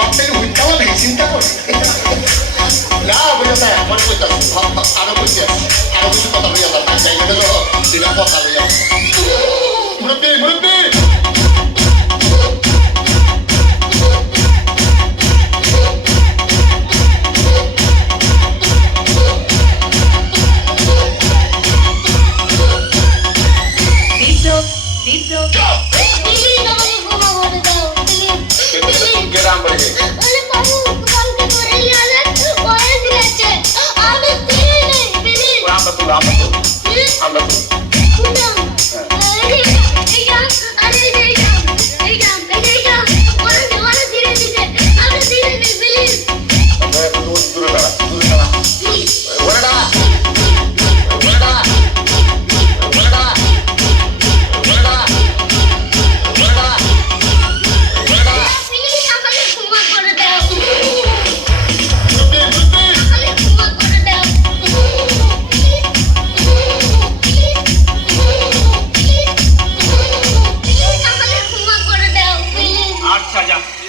ওয়াপের উইটাও দেখি চিন্তা করি না বুঝতে মনে করতে আরো কইছে আরো কিছু কথা লইয়া যাবে যাই না গেল দিলা কথা লইয়া মুরব্বি মুরব্বি আচ্ছা যা